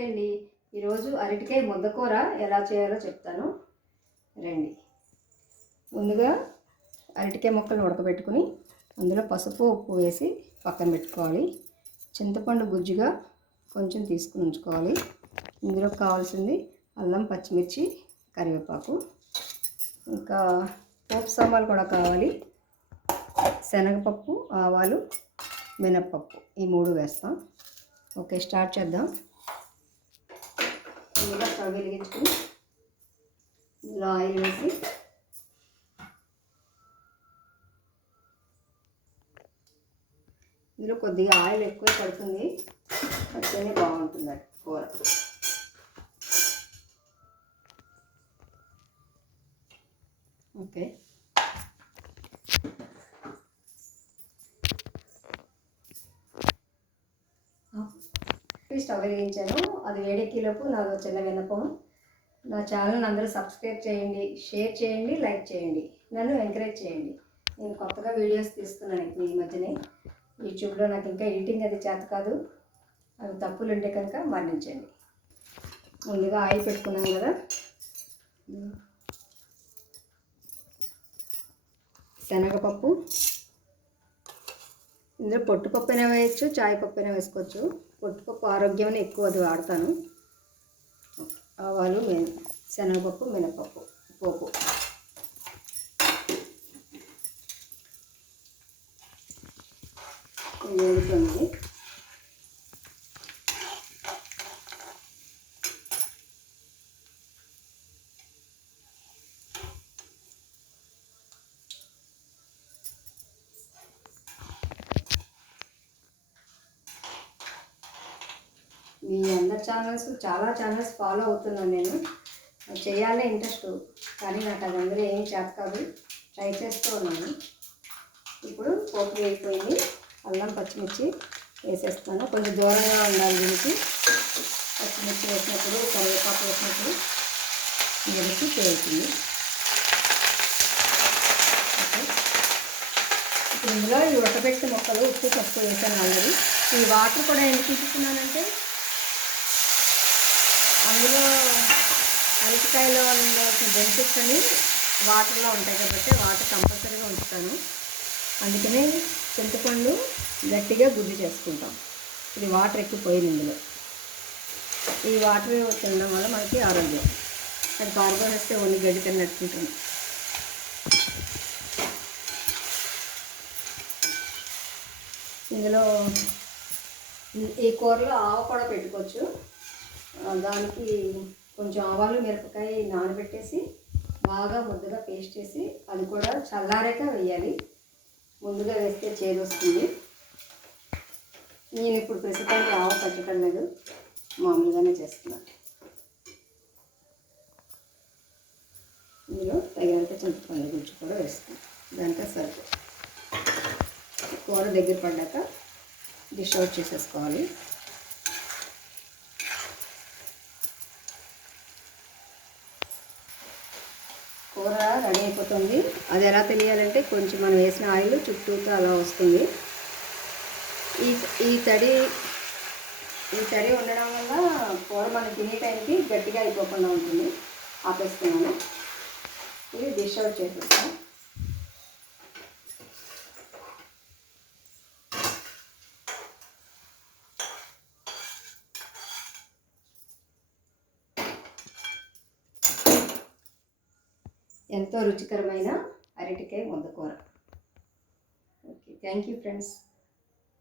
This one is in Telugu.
నమస్తే అండి. ఈరోజు అరటికాయ ముద్దకూర ఎలా చేయాలో చెప్తాను. రండి. ముందుగా అరటికాయ ముక్కలు ఉడకబెట్టుకుని అందులో పసుపు ఉప్పు వేసి పక్కన పెట్టుకోవాలి. చింతపండు గుజ్జుగా కొంచెం తీసుకుని ఉంచుకోవాలి. ఇందులో కావాల్సింది అల్లం పచ్చిమిర్చి కరివేపాకు. ఇంకా పోపు సాంబార్ కూడా కావాలి. శనగపప్పు ఆవాలు మినప్పప్పు ఈ మూడు వేస్తాం. ఓకే స్టార్ట్ చేద్దాం. ముందుగా స్టవ్ వెలిగించుకుని ఇందులో ఆయిల్ వేసి ఇందులో కొద్దిగా ఆయిల్ ఎక్కువ పడుతుంది. అయితేనే బాగుంటుంది అది కూర. ఓకే. స్టవ్ వెలిగించాను. అది వేడెక్కేలోపు నాకు చిన్న విన్నపం. నా ఛానల్ని అందరూ సబ్స్క్రైబ్ చేయండి షేర్ చేయండి లైక్ చేయండి. నన్ను ఎంకరేజ్ చేయండి. నేను కొత్తగా వీడియోస్ తీస్తున్నాను ఇప్పుడు ఈ మధ్యనే. యూట్యూబ్లో నాకు ఇంకా ఎడిటింగ్ అది చేత కాదు. అవి తప్పులు ఉంటే కనుక మరణించండి ముందుగా ఆయిల్ పెట్టుకున్నాం కదా. శనగపప్పు. ఇందులో పొట్టుపప్పు అయినా వేయచ్చు చాయ్ పప్పు అయినా వేసుకోవచ్చు పొట్టుపప్పు ఆరోగ్యం ఎక్కువ అది వాడతాను. ఆవాలు మె శనగపప్పు మినపప్పు పోపు వేడుతుంది మీ అందరి ఛానల్స్ చాలా ఛానల్స్ ఫాలో అవుతున్నాను నేను. చేయాలనే ఇంట్రెస్ట్ కానీ నాకు అది అందరూ ఏం చేత కాదు. ట్రై చేస్తూ ఉన్నాను. ఇప్పుడు పోపు వేగిపోయింది అల్లం పచ్చిమిర్చి వేసేస్తాను కొంచెం దూరంగా ఉండాలి దీనికి. పచ్చిమిర్చి వేసినప్పుడు కరివేపాకు వేసినప్పుడు మెలిసి పేరుతుంది ఇప్పుడు ఇందులో ఈ ఉడకబెట్టిన మొక్కలు ఉప్పు పప్పు వేసాను ఆల్రెడీ. ఈ వాటర్ కూడా ఎందుకు తీసుకున్నానంటే అందులో అరటికాయలో ఉండాల్సిన బెనిఫిట్స్ అని వాటర్లో ఉంటాయి కాబట్టి వాటర్ కంపల్సరీగా ఉంచుతాను. అందుకనే చింతపండు గట్టిగా గుడ్డు చేసుకుంటాం. ఇది వాటర్ ఎక్కువ పోయింది ఇందులో. ఈ వాటర్ తినడం వల్ల మనకి ఆరోగ్యం. అది కార్బోహైడ్రేట్స్ ఓన్లీ గడ్డి తిన్నట్టు ఇందులో ఈ కూరలో ఆవు కూడా పెట్టుకోవచ్చు. దానికి కొంచెం ఆవాలు మిరపకాయ నానబెట్టేసి బాగా ముద్దగా పేస్ట్ చేసి అది కూడా చల్లారాక వేయాలి. ముందుగా వేస్తే చేదు వస్తుంది. నేను ఇప్పుడు ప్రస్తుతానికి ఆవు పచ్చటం లేదు మామూలుగానే చేస్తున్నాను ఇందులో తగినంత చింతపండు గురించి కూడా వేస్తాను దాంతో సరిపో. కూర దగ్గర పడ్డాక డిష్ అవుట్ చేసేసుకోవాలి. కూర రెడీ అయిపోతుంది. అది ఎలా తెలియాలంటే కొంచెం మనం వేసిన ఆయిల్ చుట్టూతో అలా వస్తుంది. ఈ ఈ తడి ఈ తడి ఉండడం వల్ల కూర మనం తినే టైంకి గట్టిగా అయిపోకుండా ఉంటుంది. ఆపేస్తున్నాను. ఇది డిష్ అవుట్ చేసేస్తాను ఎంతో రుచికరమైన అరటికాయ ముద్దకూర ఓకే థ్యాంక్ యూ ఫ్రెండ్స్